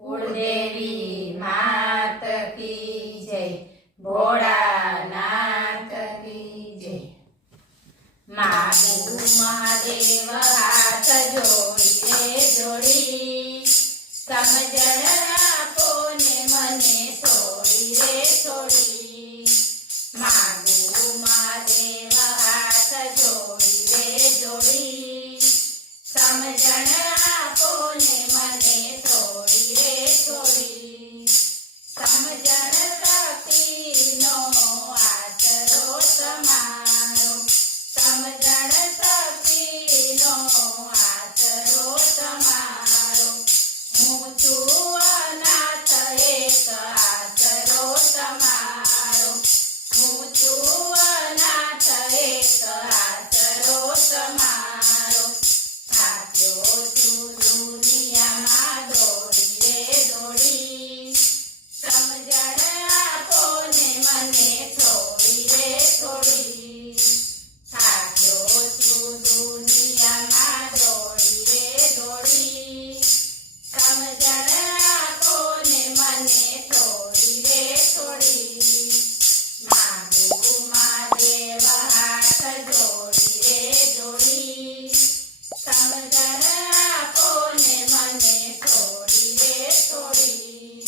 कुलदेवी मात की जय, भोळानाथ की जय। मागू महादेव हाथ जोड़ी रे जोड़ी, समझण आपो ने मने थोड़ी रे थोड़ी। मागू महादेव हाथ जोड़ी रे जोड़ी, समझण आपो ने मने थोड़ी रे थोड़ी। समझण शक्ति नो आचरो तमारो, समझण शक्ति नो आचरो तमारो। હું છું અનાથ એક આચરો તમારો, હું છું અનાથ એક આચરો તમારો। થાક્યો છું દુનિયામાં દોડી રે દોડી, સમજણ આપો ને મને થોડી રે થોડી। થાક્યો છું દુનિયામાં દોડી રે દોડી, સમજણ આપો ને મને થોડી રે થોડી। માગું મહાદેવ હાથ જોડી રે જોડી, સમજણ આપો ને મને થોડી રે થોડી।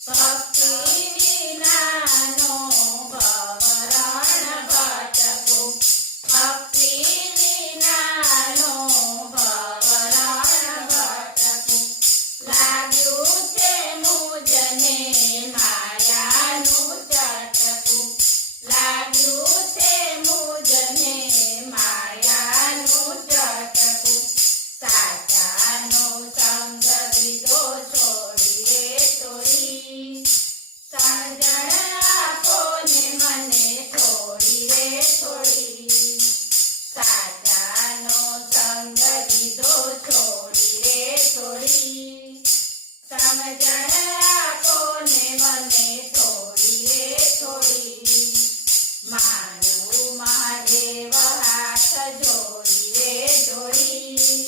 ભક્તિ વિનાનો ભવરણ ભટકો, ભક્તિ વિનાનો ભવરણ ભટકો। લાગ્યું છે મુજને માયાનું ચટકું, લાગ્યું છે મુજને માયાનું ચટકું। સાચાનો સંગ દીધો છોડી રે છોડી, સમજણ આપો ને મને થોડી રે થોડી। સાચાનો સંગ દીધો છોડી રે છોડી, સમજણ આપો ને મને થોડી રે થોડી। માનું મહાદેવ હાથ જોડી રે જોડી,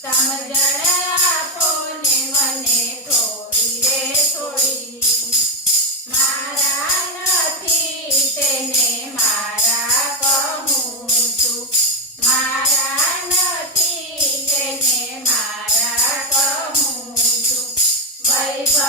સમજણ આપો ને મને થોડી રે થોડી। મારા નથી તેને મારા કહું છું, મારા નથી તેને મારા કહું છું। વૈભવ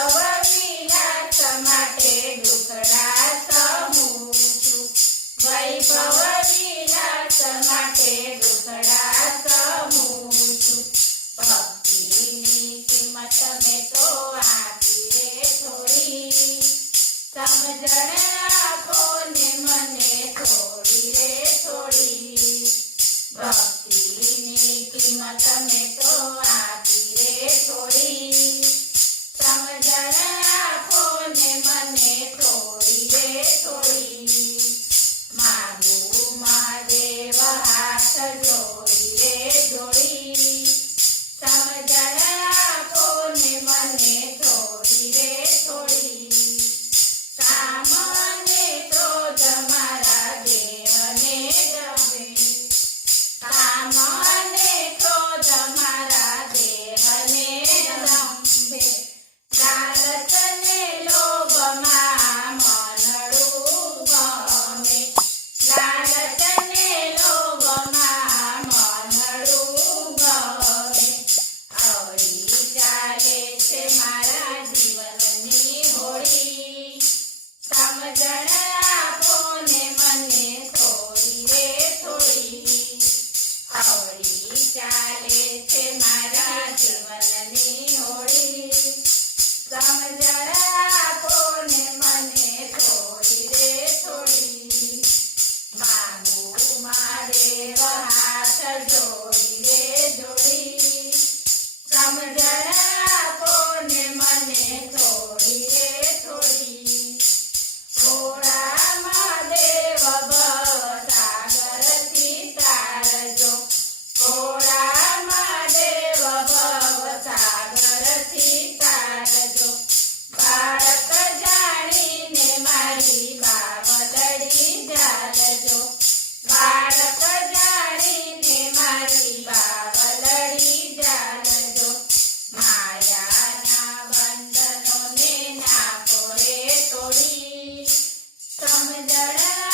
સમજણ